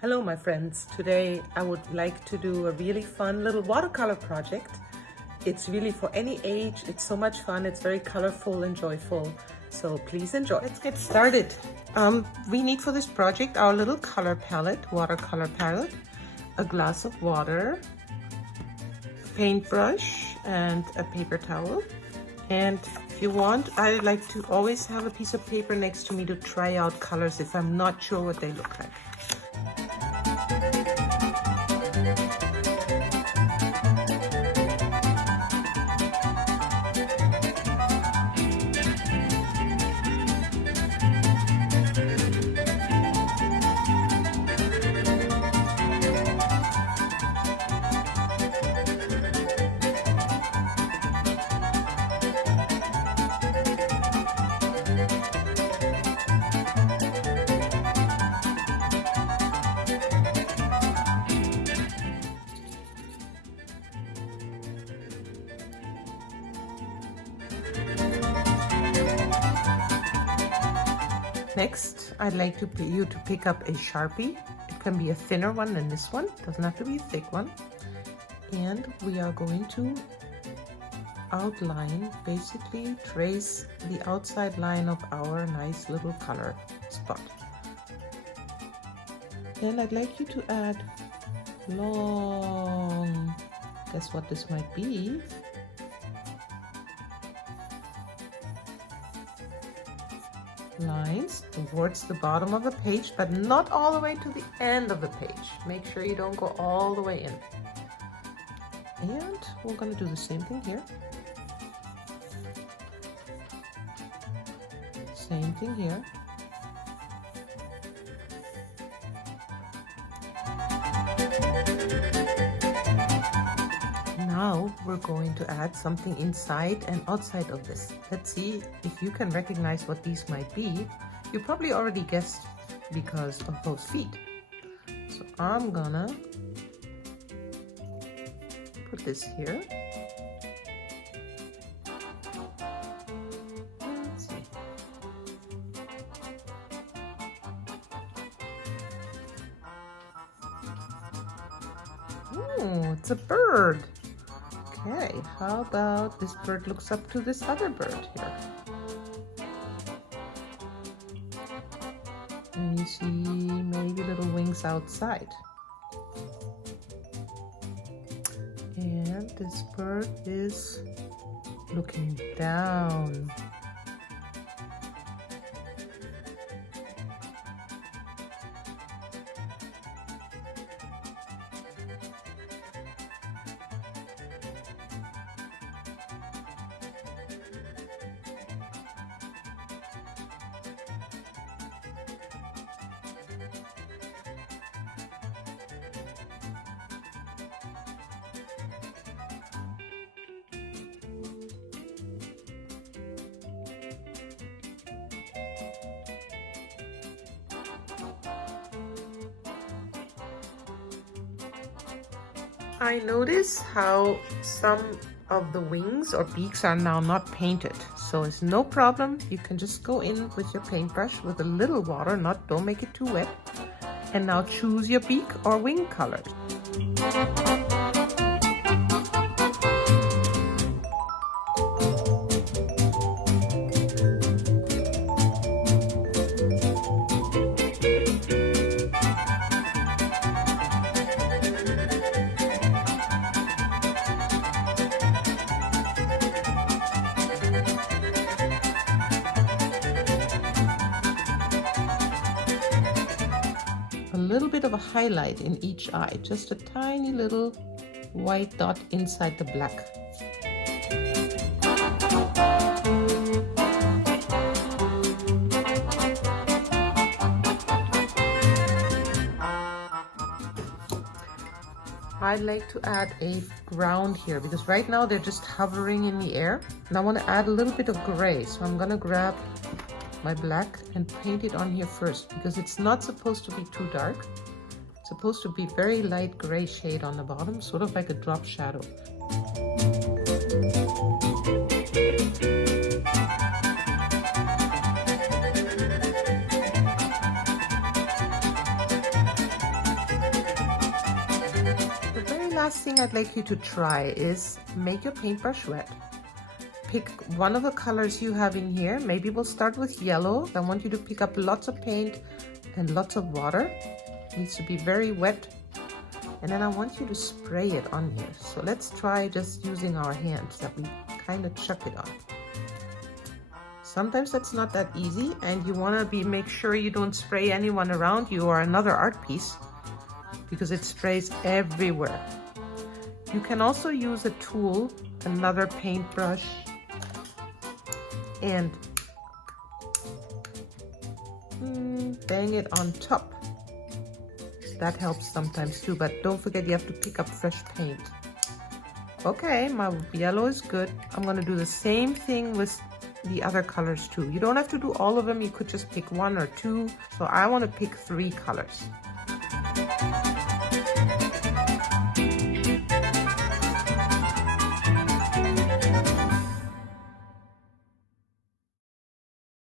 Hello my friends, today I would like to do a really fun little watercolor project. It's really for any age, it's so much fun, it's very colorful and joyful, so please enjoy. Let's get started. We need for this project our little color palette, watercolor palette, a glass of water, paintbrush and a paper towel. And if you want, I like to always have a piece of paper next to me to try out colors if I'm not sure what they look like. Next, I'd like you to pick up a Sharpie. It can be a thinner one than this one. It doesn't have to be a thick one. And we are going to outline, basically trace the outside line of our nice little color spot. Then I'd like you to add long, guess what this might be? Lines towards the bottom of the page, but not all the way to the end of the page. Make sure you don't go all the way in. And we're going to do the same thing here. Same thing here. Now we're going to add something inside and outside of this. Let's see if you can recognize what these might be. You probably already guessed because of those feet. So I'm gonna put this here. Let's see. Oh, it's a bird. Okay, how about this bird looks up to this other bird here? And you see maybe little wings outside. And this bird is looking down. I notice how some of the wings or beaks are now not painted, so it's no problem. You can just go in with your paintbrush with a little water, don't make it too wet, and now choose your beak or wing colors. A little bit of a highlight in each eye, just a tiny little white dot inside the black. I'd like to add a ground here because right now they're just hovering in the air, and I want to add a little bit of gray, so I'm gonna grab my black and paint it on here first because it's not supposed to be too dark. It's supposed to be very light gray shade on the bottom, sort of like a drop shadow. last thing I'd like you to try is make your paintbrush wet. Pick one of the colors you have in here. Maybe we'll start with yellow. I want you to pick up lots of paint and lots of water. It needs to be very wet. And then I want you to spray it on here. So let's try just using our hands, that we kind of chuck it on. Sometimes that's not that easy, and you want to make sure you don't spray anyone around you or another art piece, because it sprays everywhere. You can also use a tool, another paintbrush, and bang it on top. That helps sometimes too, but don't forget you have to pick up fresh paint. Okay, my yellow is good. I'm gonna do the same thing with the other colors too. You don't have to do all of them, you could just pick one or two. So I want to pick 3 colors.